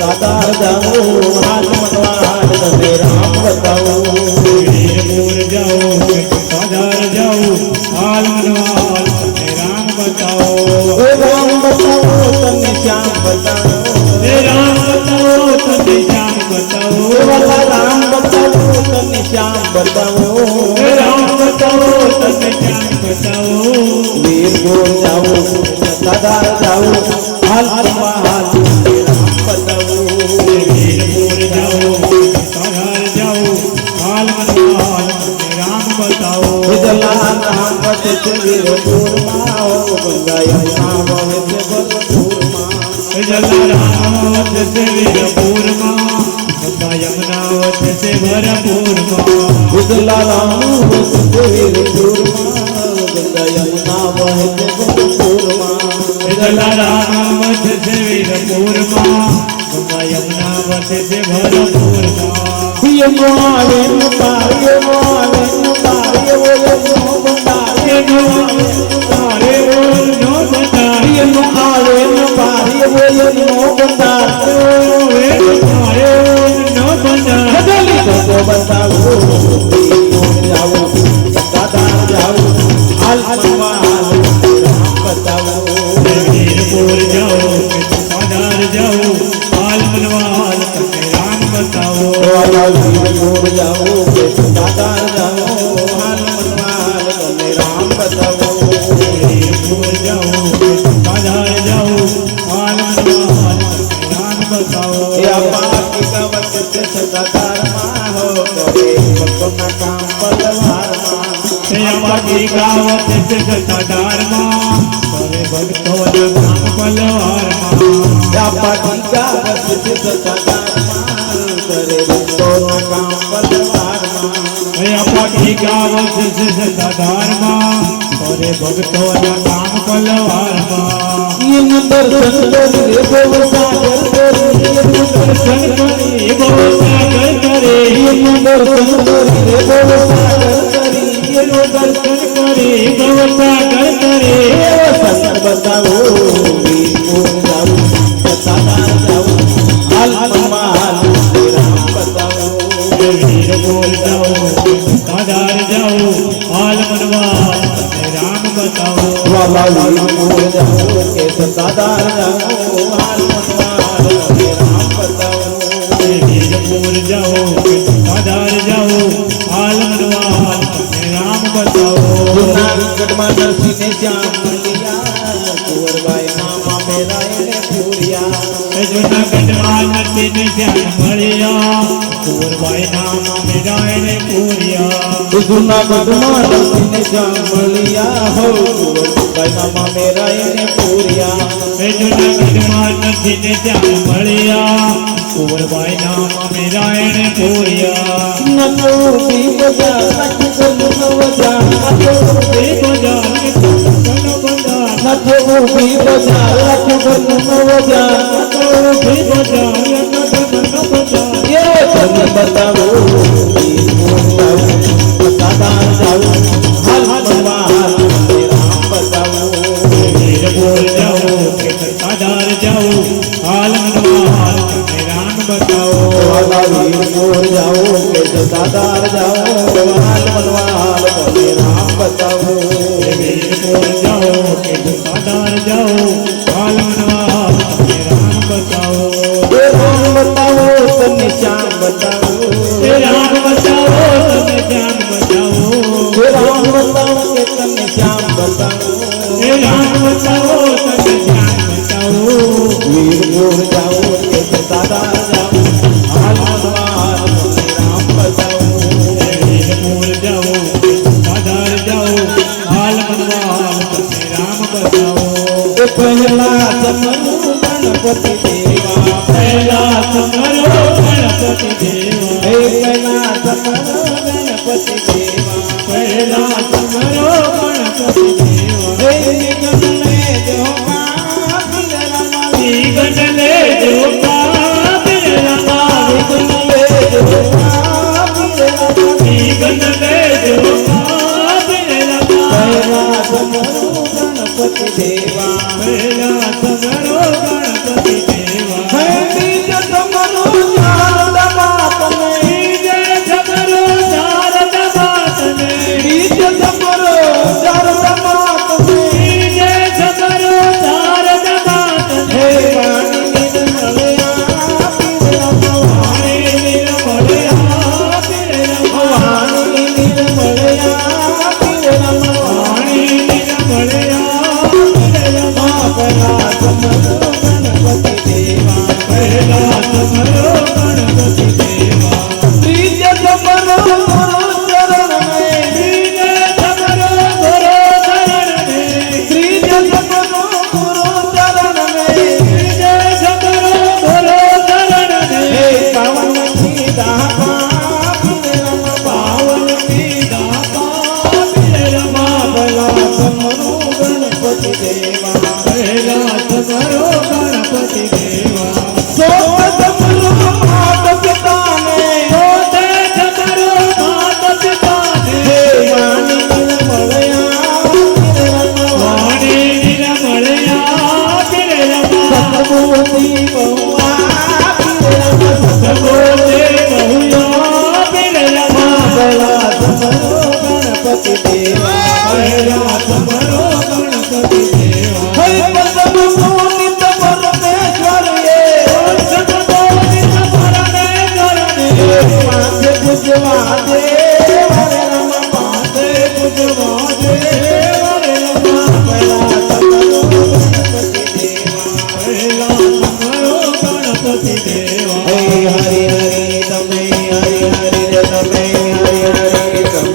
દાદા દાદા હાથ મતવા વચે છે વીરપુર માં ગંગા યમુના વહે છે ભરપૂરમાં જલારામવત છે વીરપુરમાં ગંગા યમુનાવત છે ભરપુરમાં વિજલા રામ વચે છે વીરપુરમાં ગંગા યમુના વહે છે ભરપૂરમાં જલારામવત છે વીરપુરમાં ગંગા યમુનાવત છે ભરપુરમાં યમો આવે નો પાર જાઉં દાદા જાઉં હનુમાન તમે રામ બતાવો. વીરપુર જાઉં દાદા જાઉં હનુમાન રામ સદારમાં કરે ભક્તોના કામ પલવારમાં યમ દર્શન કરી રે ગોવ સાગર કરી યમ દર્શન કરી બહુ સાગર કરે યમ દર્શન કરી રે ગોવ સાગર કરી એનો દર્શન કરી બહુ સાગર કરે સત્સંગ બતાવો વીર કોણ જાઓ સતાદાર જાઓ હાલ મનમાં હાલ રામ બતાવો વીર બોલ જાઓ बाई ચંદ્રવા નથી ધ્યાન મળ્યા પૂરવાય નામ ગાયને પૂર્યા જુનાગઢમાં નથી ધ્યાન મળ્યા હો પૂરવાય મેરાયને પૂર્યા જુનાગઢમાં નથી ધ્યાન મળ્યા પૂરવાય નામ મેરાયને પૂર્યા નમો દીવ જાત નમો જાત नथो भी बजा लख बन बजा भी बजा ये धन बताओ बताता जाओ Oh. દેવા. સગડો ગણપતિ દેવા. প্রদীপ